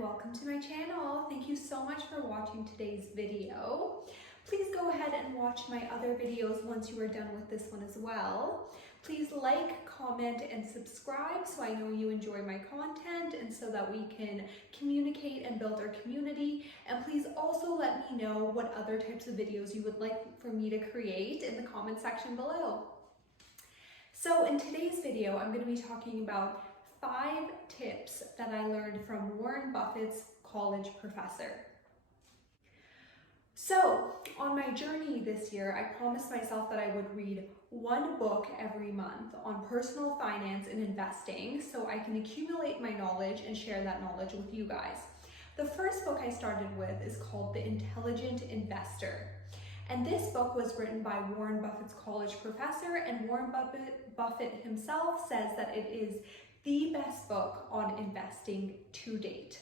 welcome to my channel. Thank you so much for watching today's video. Please go ahead and watch my other videos once you are done with this one as well. Please like, comment, and subscribe so I know you enjoy my content and so that we can communicate and build our community. And please also let me know what other types of videos you would like for me to create in the comment section below. So in today's video, I'm going to be talking about 5 tips that I learned from Warren Buffett's college professor. So on my journey this year, I promised myself that I would read one book every month on personal finance and investing so I can accumulate my knowledge and share that knowledge with you guys. The first book I started with is called The Intelligent Investor. And this book was written by Warren Buffett's college professor, and Warren Buffett himself says that it is the best book on investing to date.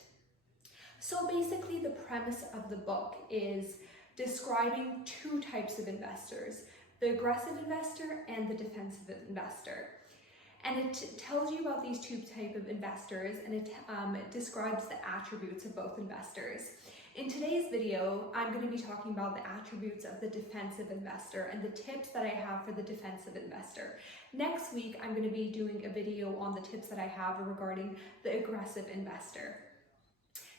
So basically the premise of the book is describing 2 types of investors, the aggressive investor and the defensive investor. And it tells you about these 2 types of investors, and it describes the attributes of both investors. In today's video, I'm going to be talking about the attributes of the defensive investor and the tips that I have for the defensive investor. Next week, I'm going to be doing a video on the tips that I have regarding the aggressive investor.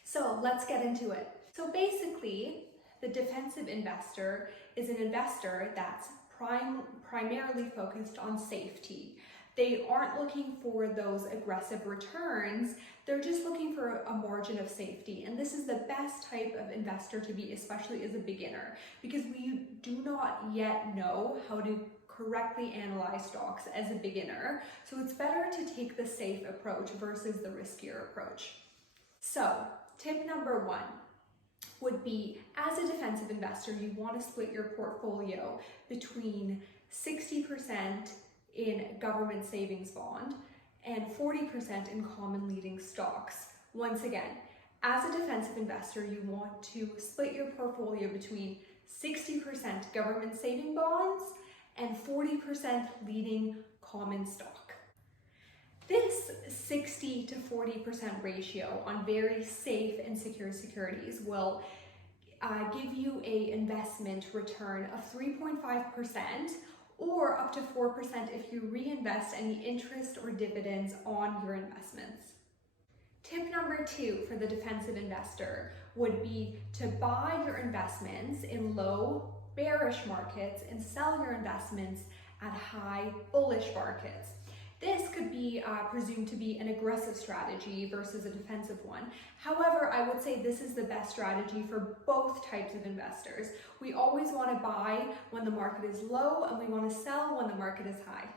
So let's get into it. So basically, the defensive investor is an investor that's primarily focused on safety. They aren't looking for those aggressive returns. They're just looking for a margin of safety. And this is the best type of investor to be, especially as a beginner, because we do not yet know how to correctly analyze stocks as a beginner. So it's better to take the safe approach versus the riskier approach. So tip number 1 would be, as a defensive investor, you want to split your portfolio between 60% in government savings bond and 40% in common leading stocks. Once again, as a defensive investor, you want to split your portfolio between 60% government saving bonds and 40% leading common stock. This 60 to 40% ratio on very safe and secure securities will give you an investment return of 3.5%, or up to 4% if you reinvest any interest or dividends on your investments. Tip number 2 for the defensive investor would be to buy your investments in low bearish markets and sell your investments at high bullish markets. This could be presumed to be an aggressive strategy versus a defensive one. However, I would say this is the best strategy for both types of investors. We always want to buy when the market is low, and we want to sell when the market is high.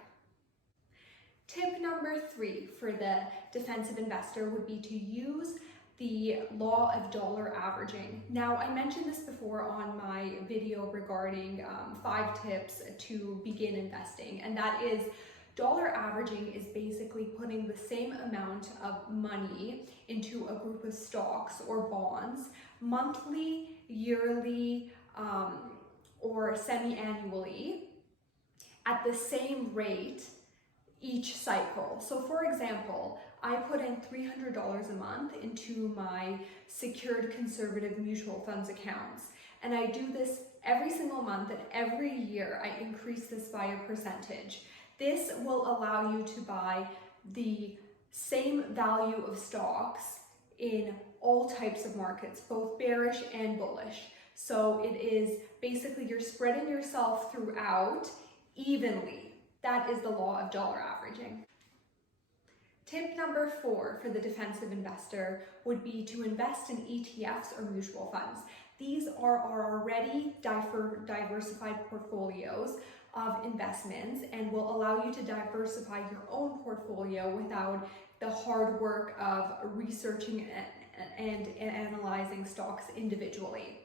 Tip number 3 for the defensive investor would be to use the law of dollar averaging. Now, I mentioned this before on my video regarding 5 tips to begin investing, and that is dollar averaging is basically putting the same amount of money into a group of stocks or bonds monthly, yearly, or semi-annually at the same rate each cycle. So for example, I put in $300 a month into my secured conservative mutual funds accounts, and I do this every single month, and every year I increase this by a percentage. This will allow you to buy the same value of stocks in all types of markets, both bearish and bullish. So it is basically you're spreading yourself throughout evenly. That is the law of dollar averaging. Tip number 4 for the defensive investor would be to invest in ETFs or mutual funds. These are our already diversified portfolios of investments and will allow you to diversify your own portfolio without the hard work of researching and analyzing stocks individually.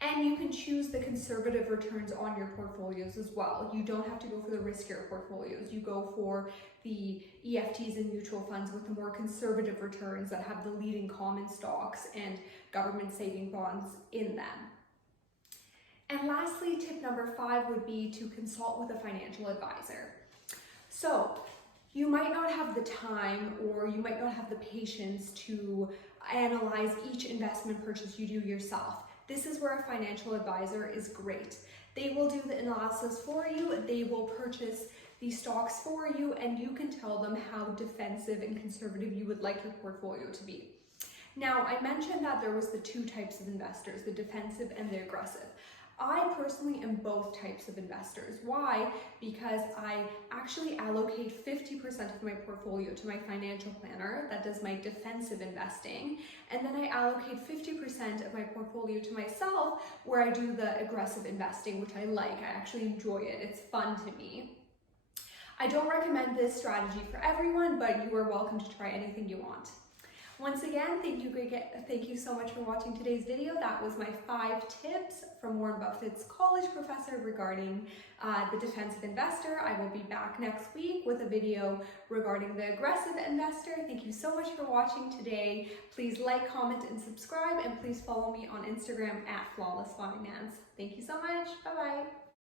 And you can choose the conservative returns on your portfolios as well. You don't have to go for the riskier portfolios. You go for the ETFs and mutual funds with the more conservative returns that have the leading common stocks and government saving bonds in them. And lastly, tip number 5 would be to consult with a financial advisor. So you might not have the time, or you might not have the patience to analyze each investment purchase you do yourself. This is where a financial advisor is great. They will do the analysis for you, they will purchase the stocks for you, and you can tell them how defensive and conservative you would like your portfolio to be. Now, I mentioned that there was the two types of investors, the defensive and the aggressive. I personally am both types of investors. Why? Because I actually allocate 50% of my portfolio to my financial planner that does my defensive investing, and then I allocate 50% of my portfolio to myself where I do the aggressive investing, which I like. I actually enjoy it. It's fun to me. I don't recommend this strategy for everyone, but you are welcome to try anything you want. Once again, thank you so much for watching today's video. That was my 5 tips from Warren Buffett's college professor regarding the defensive investor. I will be back next week with a video regarding the aggressive investor. Thank you so much for watching today. Please like, comment, and subscribe, and please follow me on Instagram at Flawless Finance. Thank you so much. Bye-bye.